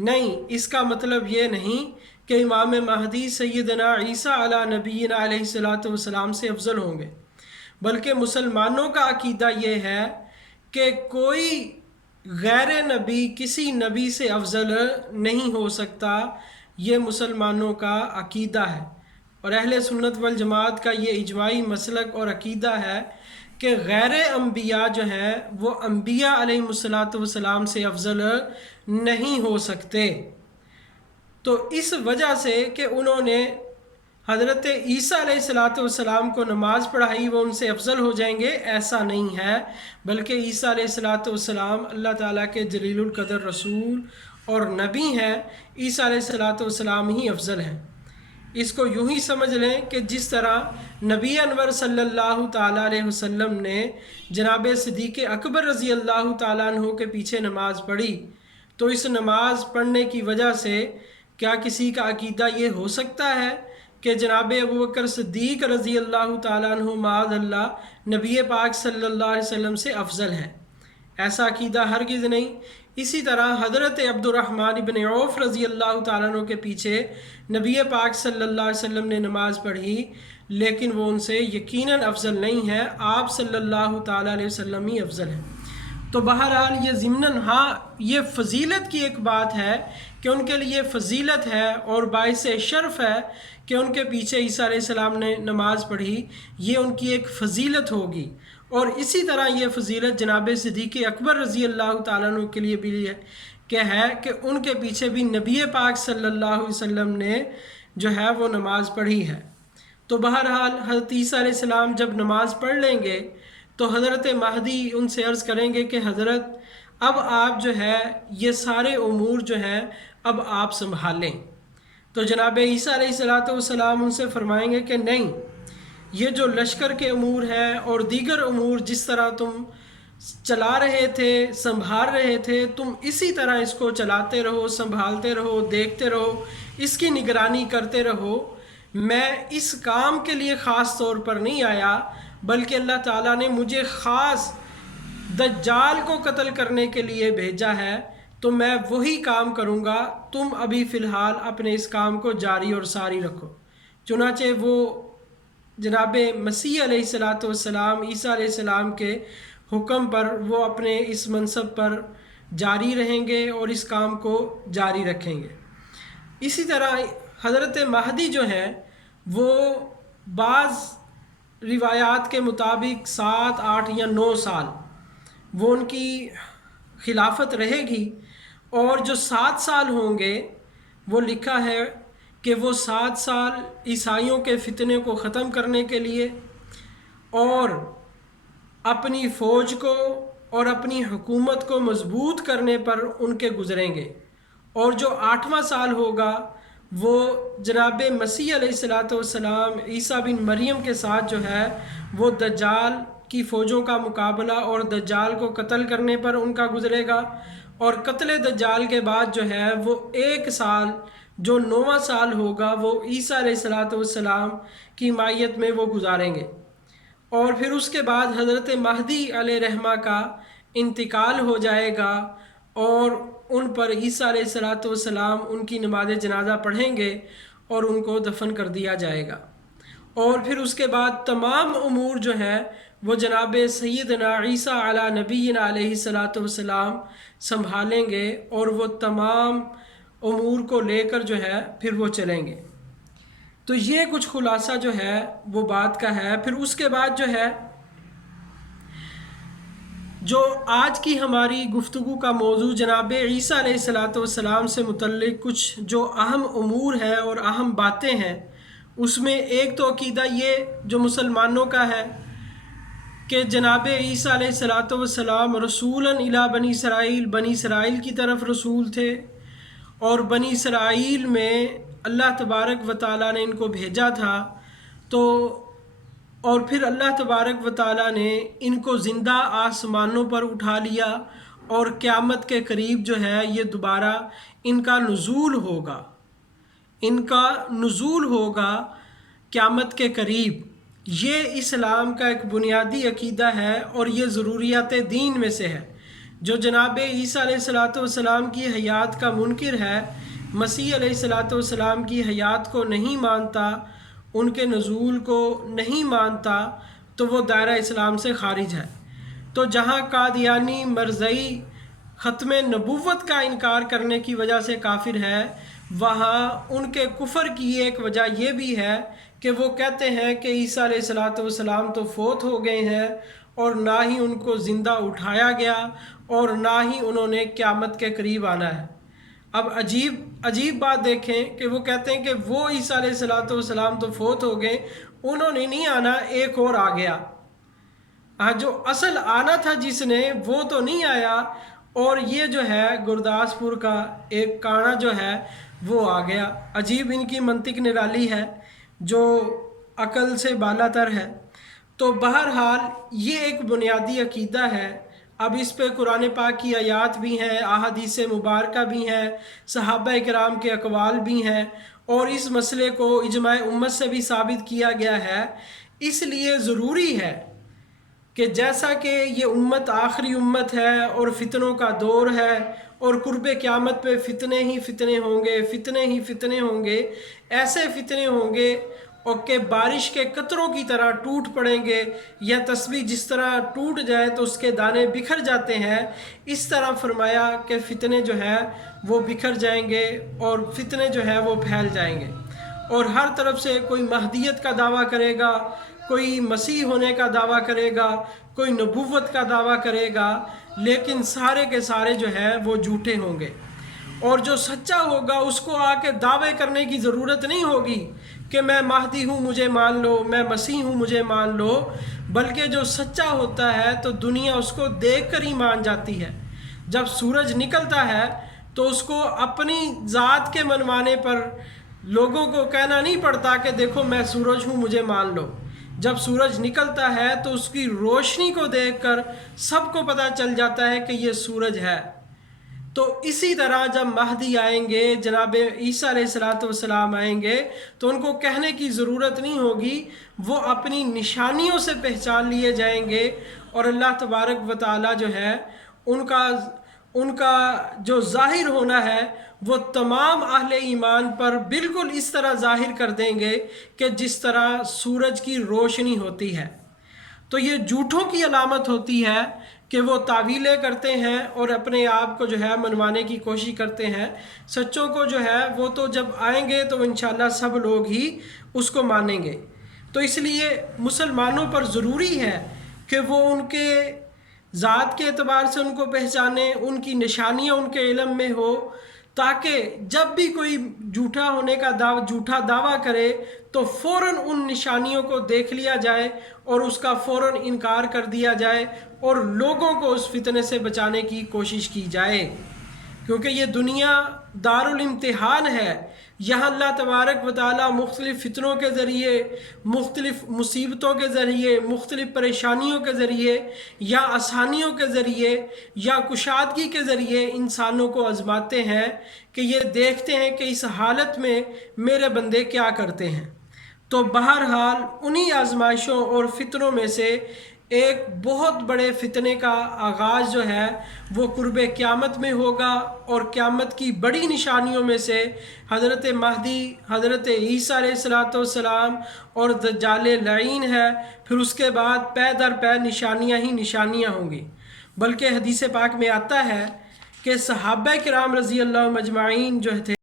نہیں، اس کا مطلب یہ نہیں کہ امام مہدی سیدنا عیسیٰ علی نبینا علیہ الصلاۃ والسلام سے افضل ہوں گے، بلکہ مسلمانوں کا عقیدہ یہ ہے کہ کوئی غیر نبی کسی نبی سے افضل نہیں ہو سکتا۔ یہ مسلمانوں کا عقیدہ ہے، اور اہل سنت والجماعت کا یہ اجماعی مسلک اور عقیدہ ہے کہ غیر انبیاء جو ہیں وہ انبیاء علیہ الصلاۃ والسلام سے افضل نہیں ہو سکتے۔ تو اس وجہ سے کہ انہوں نے حضرت عیسیٰ علیہ الصلاۃ والسلام کو نماز پڑھائی وہ ان سے افضل ہو جائیں گے، ایسا نہیں ہے، بلکہ عیسیٰ علیہ الصلاۃ والسلام اللہ تعالیٰ کے جلیل القدر رسول اور نبی ہیں۔ عیسیٰ علیہ الصلاۃ والسلام ہی افضل ہیں۔ اس کو یوں ہی سمجھ لیں کہ جس طرح نبی انور صلی اللہ تعالیٰ علیہ وسلم نے جناب صدیق اکبر رضی اللہ تعالیٰ عنہ کے پیچھے نماز پڑھی، تو اس نماز پڑھنے کی وجہ سے کیا کسی کا عقیدہ یہ ہو سکتا ہے کہ جناب ابوبکر صدیق رضی اللہ تعالیٰ عنہ معاذ اللہ نبی پاک صلی اللہ علیہ وسلم سے افضل ہے؟ ایسا عقیدہ ہرگز نہیں۔ اسی طرح حضرت عبد الرحمن بن عوف رضی اللہ تعالیٰ عنہ کے پیچھے نبی پاک صلی اللہ علیہ وسلم نے نماز پڑھی، لیکن وہ ان سے یقیناً افضل نہیں ہے، آپ صلی اللہ تعالیٰ علیہ وسلم ہی افضل ہیں۔ تو بہرحال یہ ضمناً ہاں یہ فضیلت کی ایک بات ہے کہ ان کے لیے فضیلت ہے اور باعث شرف ہے کہ ان کے پیچھے عیسیٰ علیہ السلام نے نماز پڑھی، یہ ان کی ایک فضیلت ہوگی۔ اور اسی طرح یہ فضیلت جناب صدیق اکبر رضی اللہ تعالیٰ عنہ کے لیے بھی ہے کہ ان کے پیچھے بھی نبی پاک صلی اللہ علیہ وسلم نے جو ہے وہ نماز پڑھی ہے۔ تو بہرحال حضرت عیسیٰ علیہ السلام جب نماز پڑھ لیں گے تو حضرت مہدی ان سے عرض کریں گے کہ حضرت اب آپ جو ہے یہ سارے امور جو ہیں اب آپ سنبھالیں۔ تو جناب عیسیٰ علیہ الصلاۃ والسلام ان سے فرمائیں گے کہ نہیں، یہ جو لشکر کے امور ہیں اور دیگر امور جس طرح تم چلا رہے تھے سنبھال رہے تھے، تم اسی طرح اس کو چلاتے رہو، سنبھالتے رہو، دیکھتے رہو، اس کی نگرانی کرتے رہو۔ میں اس کام کے لیے خاص طور پر نہیں آیا، بلکہ اللہ تعالیٰ نے مجھے خاص دجال کو قتل کرنے کے لیے بھیجا ہے، تو میں وہی کام کروں گا، تم ابھی فی الحال اپنے اس کام کو جاری اور ساری رکھو۔ چنانچہ وہ جناب مسیح علیہ الصلاۃ والسلام عیسیٰ علیہ السلام کے حکم پر وہ اپنے اس منصب پر جاری رہیں گے اور اس کام کو جاری رکھیں گے۔ اسی طرح حضرت مہدی جو ہیں وہ بعض روایات کے مطابق 7، 8 یا 9 سال وہ ان کی خلافت رہے گی، اور جو 7 سال ہوں گے وہ لکھا ہے کہ وہ 7 سال عیسائیوں کے فتنے کو ختم کرنے کے لیے اور اپنی فوج کو اور اپنی حکومت کو مضبوط کرنے پر ان کے گزریں گے، اور جو 8واں سال ہوگا وہ جناب مسیح علیہ الصلاۃ والسلام عیسیٰ بن مریم کے ساتھ جو ہے وہ دجال کی فوجوں کا مقابلہ اور دجال کو قتل کرنے پر ان کا گزرے گا، اور قتل دجال کے بعد جو ہے وہ 1 سال جو 9واں سال ہوگا وہ عیسیٰ علیہ الصلاۃ والسلام کی مائیت میں وہ گزاریں گے، اور پھر اس کے بعد حضرت مہدی علیہ رحمہ کا انتقال ہو جائے گا، اور ان پر عیسیٰ علیہ الصلاۃ والسلام ان کی نماز جنازہ پڑھیں گے اور ان کو دفن کر دیا جائے گا، اور پھر اس کے بعد تمام امور جو ہیں وہ جناب سیدنا عیسیٰ علی نبینا علیہ الصلاۃ والسلام سنبھالیں گے، اور وہ تمام امور کو لے کر جو ہے پھر وہ چلیں گے۔ تو یہ کچھ خلاصہ جو ہے وہ بات کا ہے۔ پھر اس کے بعد جو ہے جو آج کی ہماری گفتگو کا موضوع جناب عیسیٰ علیہ الصلاۃ والسلام سے متعلق کچھ جو اہم امور ہیں اور اہم باتیں ہیں، اس میں ایک تو عقیدہ یہ جو مسلمانوں کا ہے کہ جناب عیسیٰ علیہ الصلاۃ والسلام رسولاً الی بنی اسرائیل کی طرف رسول تھے، اور بنی اسرائیل میں اللہ تبارک و تعالیٰ نے ان کو بھیجا تھا، تو اور پھر اللہ تبارک و تعالیٰ نے ان کو زندہ آسمانوں پر اٹھا لیا، اور قیامت کے قریب جو ہے یہ دوبارہ ان کا نزول ہوگا قیامت کے قریب۔ یہ اسلام کا ایک بنیادی عقیدہ ہے اور یہ ضروریات دین میں سے ہے۔ جو جناب عیسیٰ علیہ السلام کی حیات کا منکر ہے، مسیح علیہ السلام کی حیات کو نہیں مانتا، ان کے نزول کو نہیں مانتا، تو وہ دائرہ اسلام سے خارج ہے۔ تو جہاں قادیانی مرزئی ختم نبوت کا انکار کرنے کی وجہ سے کافر ہے، وہاں ان کے کفر کی ایک وجہ یہ بھی ہے کہ وہ کہتے ہیں کہ عیسیٰ علیہ السلام تو فوت ہو گئے ہیں، اور نہ ہی ان کو زندہ اٹھایا گیا، اور نہ ہی انہوں نے قیامت کے قریب آنا ہے۔ اب عجیب بات دیکھیں کہ وہ کہتے ہیں کہ وہ عیسیٰ علیہ السلام تو فوت ہو گئے، انہوں نے نہیں آنا، ایک اور آ گیا۔ جو اصل آنا تھا جس نے، وہ تو نہیں آیا، اور یہ جو ہے گرداسپور کا ایک کانا جو ہے وہ آ گیا۔ عجیب ان کی منطق نرالی ہے جو عقل سے بالا تر ہے۔ تو بہرحال یہ ایک بنیادی عقیدہ ہے۔ اب اس پہ قرآن پاک کی آیات بھی ہیں، احادیث مبارکہ بھی ہیں، صحابہ کرام کے اقوال بھی ہیں، اور اس مسئلے کو اجماع امت سے بھی ثابت کیا گیا ہے۔ اس لیے ضروری ہے کہ جیسا کہ یہ امت آخری امت ہے اور فتنوں کا دور ہے، اور قرب قیامت پہ فتنے ہی فتنے ہوں گے، فتنے ہی فتنے ہوں گے، ایسے فتنے ہوں گے اور کہ بارش کے قطروں کی طرح ٹوٹ پڑیں گے، یا تسبیح جس طرح ٹوٹ جائے تو اس کے دانے بکھر جاتے ہیں، اس طرح فرمایا کہ فتنے جو ہے وہ بکھر جائیں گے اور فتنے جو ہے وہ پھیل جائیں گے، اور ہر طرف سے کوئی مہدیت کا دعویٰ کرے گا، کوئی مسیح ہونے کا دعویٰ کرے گا، کوئی نبوت کا دعویٰ کرے گا، لیکن سارے کے سارے جو ہے وہ جھوٹے ہوں گے۔ اور جو سچا ہوگا اس کو آ کے دعوے کرنے کی ضرورت نہیں ہوگی کہ میں مہدی ہوں مجھے مان لو، میں مسیح ہوں مجھے مان لو، بلکہ جو سچا ہوتا ہے تو دنیا اس کو دیکھ کر ہی مان جاتی ہے۔ جب سورج نکلتا ہے تو اس کو اپنی ذات کے منوانے پر لوگوں کو کہنا نہیں پڑتا کہ دیکھو میں سورج ہوں مجھے مان لو۔ جب سورج نکلتا ہے تو اس کی روشنی کو دیکھ کر سب کو پتہ چل جاتا ہے کہ یہ سورج ہے۔ تو اسی طرح جب مہدی آئیں گے، جناب عیسیٰ علیہ السلام آئیں گے، تو ان کو کہنے کی ضرورت نہیں ہوگی، وہ اپنی نشانیوں سے پہچان لیے جائیں گے، اور اللہ تبارک و تعالی جو ہے ان کا جو ظاہر ہونا ہے وہ تمام اہل ایمان پر بالکل اس طرح ظاہر کر دیں گے کہ جس طرح سورج کی روشنی ہوتی ہے۔ تو یہ جھوٹوں کی علامت ہوتی ہے کہ وہ تعویلیں کرتے ہیں اور اپنے آپ کو جو ہے منوانے کی کوشش کرتے ہیں۔ سچوں کو جو ہے وہ تو جب آئیں گے تو انشاءاللہ سب لوگ ہی اس کو مانیں گے۔ تو اس لیے مسلمانوں پر ضروری ہے کہ وہ ان کے ذات کے اعتبار سے ان کو پہچانیں، ان کی نشانیاں ان کے علم میں ہو، تاکہ جب بھی کوئی جھوٹا دعویٰ کرے تو فوراً ان نشانیوں کو دیکھ لیا جائے اور اس کا فوراً انکار کر دیا جائے، اور لوگوں کو اس فتنے سے بچانے کی کوشش کی جائے، کیونکہ یہ دنیا دارالامتحان ہے۔ یہاں اللہ تبارک و تعالیٰ مختلف فتنوں کے ذریعے، مختلف مصیبتوں کے ذریعے، مختلف پریشانیوں کے ذریعے، یا آسانیوں کے ذریعے، یا کشادگی کے ذریعے انسانوں کو آزماتے ہیں کہ یہ دیکھتے ہیں کہ اس حالت میں میرے بندے کیا کرتے ہیں۔ تو بہرحال انہی آزمائشوں اور فتنوں میں سے ایک بہت بڑے فتنے کا آغاز جو ہے وہ قرب قیامت میں ہوگا، اور قیامت کی بڑی نشانیوں میں سے حضرت مہدی، حضرت عیسیٰ علیہ السلام اور دجال لعین ہے۔ پھر اس کے بعد پے در پے نشانیاں ہی نشانیاں ہوں گی، بلکہ حدیث پاک میں آتا ہے کہ صحابہ کرام رضی اللہ مجمعین جو تھے